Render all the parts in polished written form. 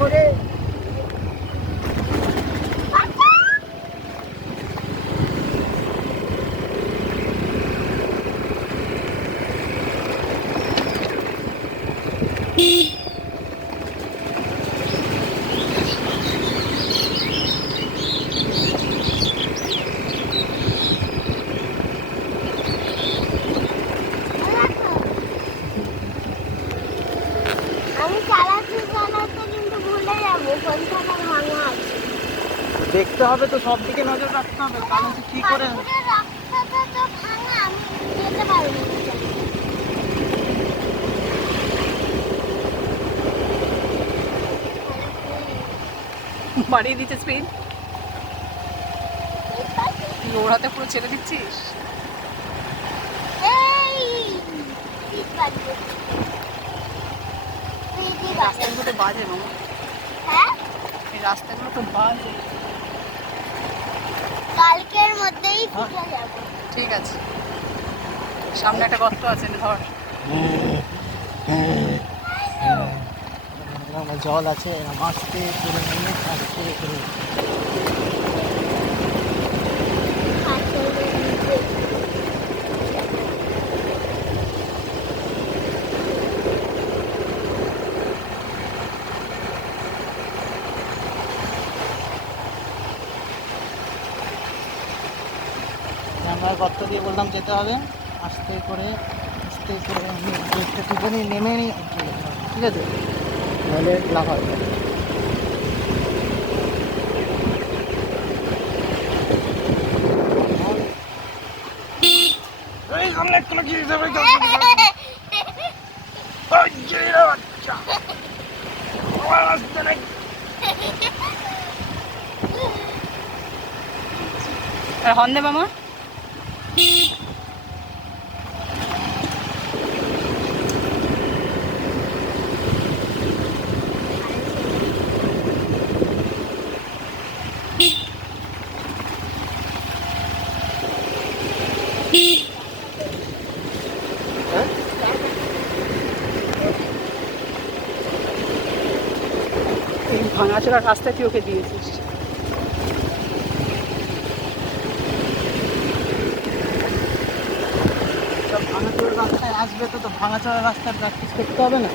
করে দেখতে হবে তো, সব দিকে নজর রাখতে হবে, কারণ কি করে বাড়িয়ে দিচ্ছে স্পিড। তুই ওর হাতে পুরো ছেড়ে দিচ্ছিস। রাস্তাগুলো তো বাজে মামা, এই রাস্তাগুলো তো বাজে। কালকের মধ্যেই শিখে যাব। ঠিক আছে, সামনে একটা গর্ত আছে, ধর। জল আছে, আস্তে করে নিয়ে আস্তে করে আমরা গর্ত দিয়ে বললাম যেতে হবে, আস্তে করে আমি গেটটা টিপে নিয়ে নেমে নিই, ঠিক আছে, নাহলে লাভ হবে। আর হর্ন দে মামা। এই ভাঙাচোরা রাস্তায় তুই ওকে দিয়েছিস। ভাঙাচোরা রাস্তায় আসবে তো, ভাঙাচোরা রাস্তায় প্র্যাকটিস করতে হবে না।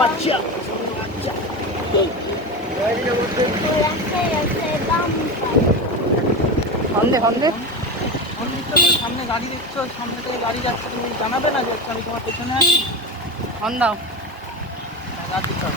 বাচ্চা হর্ন দে, হর্ন দে। সামনে গাড়ি দেখছো, সামনে থেকে গাড়ি যাচ্ছে, তুমি জানাবে না যে আমি তোমার পেছনে আছি? হর্ন দাও। রাখি চল।